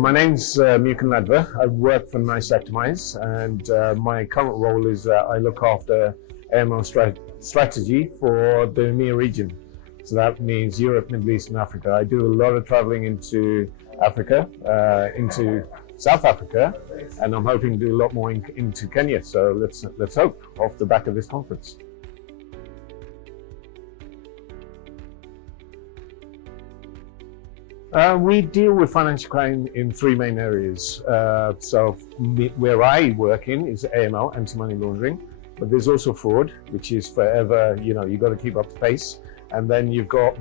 my name's Muken Ladva. I work for Actimize, and my current role is I look after AML strategy for the EMEA region. So that means Europe, Middle East, and Africa. I do a lot of traveling into Africa, into South Africa, and I'm hoping to do a lot more into Kenya. So let's hope off the back of this conference. We deal with financial crime in three main areas. Where I work in is AML, anti-money laundering, but there's also fraud, which is forever, you've got to keep up the pace. And then you've got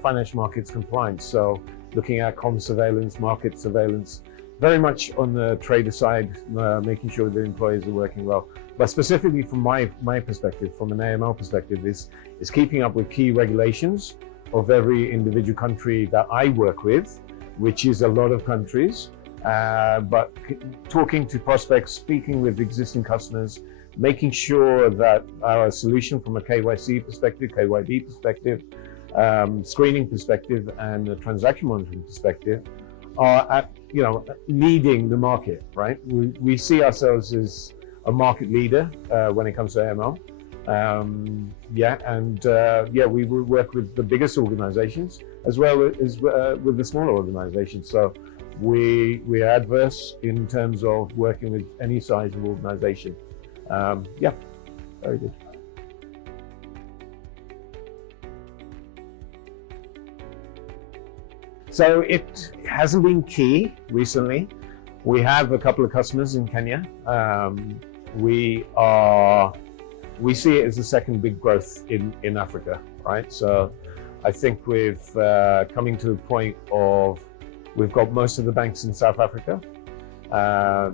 financial markets compliance. So looking at comm surveillance, market surveillance, very much on the trader side, making sure the employees are working well. But specifically from my perspective, from an AML perspective, is keeping up with key regulations of every individual country that I work with, which is a lot of countries, but talking to prospects, speaking with existing customers, making sure that our solution from a KYC perspective, KYB perspective, screening perspective, and a transaction monitoring perspective are leading the market, right? We see ourselves as a market leader when it comes to AML. We will work with the biggest organizations as well as with the smaller organizations. So we are adverse in terms of working with any size of organization. Very good. So it hasn't been key recently. We have a couple of customers in Kenya. We see it as the second big growth in Africa, right? So I think we've coming to the point of we've got most of the banks in South Africa,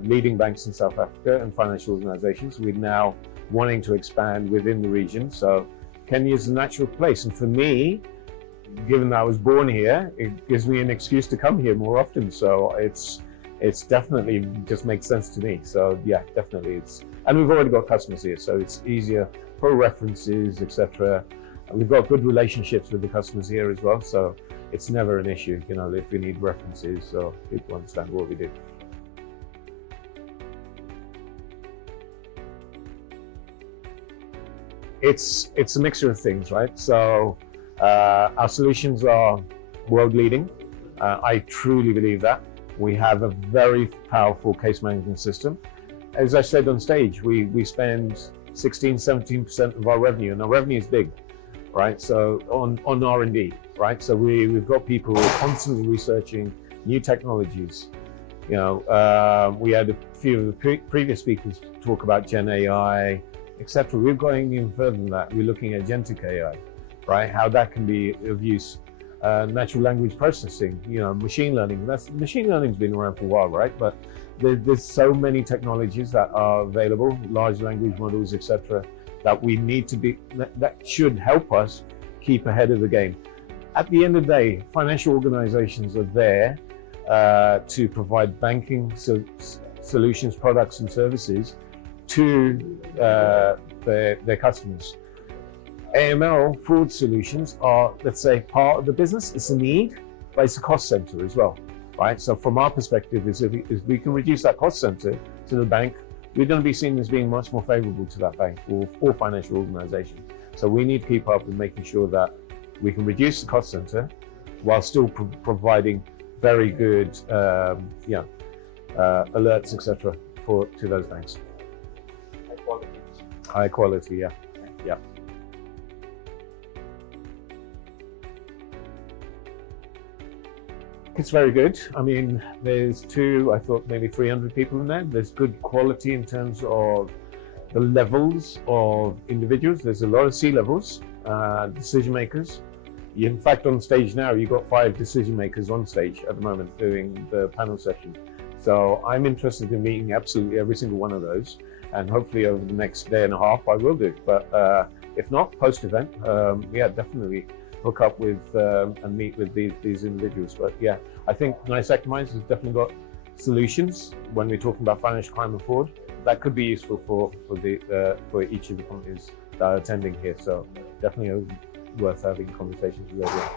leading banks in South Africa and financial organizations. We're now wanting to expand within the region. So Kenya is a natural place. And for me, given that I was born here, it gives me an excuse to come here more often. So it's definitely just makes sense to me. So yeah, definitely and we've already got customers here, so it's easier for references, etc. We've got good relationships with the customers here as well, so it's never an issue, if we need references, so people understand what we do. It's a mixture of things, right? So our solutions are world leading. I truly believe that. We have a very powerful case management system. As I said on stage, we spend 16-17% of our revenue, and our revenue is big, right? So on R&D, right? So we've got people who are constantly researching new technologies. We had a few of the previous speakers talk about Gen AI, etc. We're going even further than that. We're looking at agentic AI, right? How that can be of use. Natural language processing, machine learning. Machine learning's been around for a while, right? But there's so many technologies that are available, large language models, etc., that we need to be, that should help us keep ahead of the game. At the end of the day, financial organizations are there to provide banking solutions, products, and services to their customers. AML fraud solutions are, let's say, part of the business. It's a need, but it's a cost center as well, right? So from our perspective, if we can reduce that cost center to the bank, we're going to be seen as being much more favorable to that bank or financial organization. So we need to keep up with making sure that we can reduce the cost center while still providing very good alerts, etc., to those banks. High quality. High quality, yeah. It's very good. I mean, there's I thought maybe 300 people in there. There's good quality in terms of the levels of individuals. There's a lot of C-levels, decision makers. In fact, on stage now, you've got 5 decision makers on stage at the moment doing the panel session. So I'm interested in meeting absolutely every single one of those. And hopefully over the next day and a half, I will do. But if not, post-event, definitely hook up with and meet with these individuals. But yeah, I think Actimize has definitely got solutions when we're talking about financial crime and fraud that could be useful for each of the companies that are attending here. So definitely worth having conversations with everyone.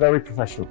very professional.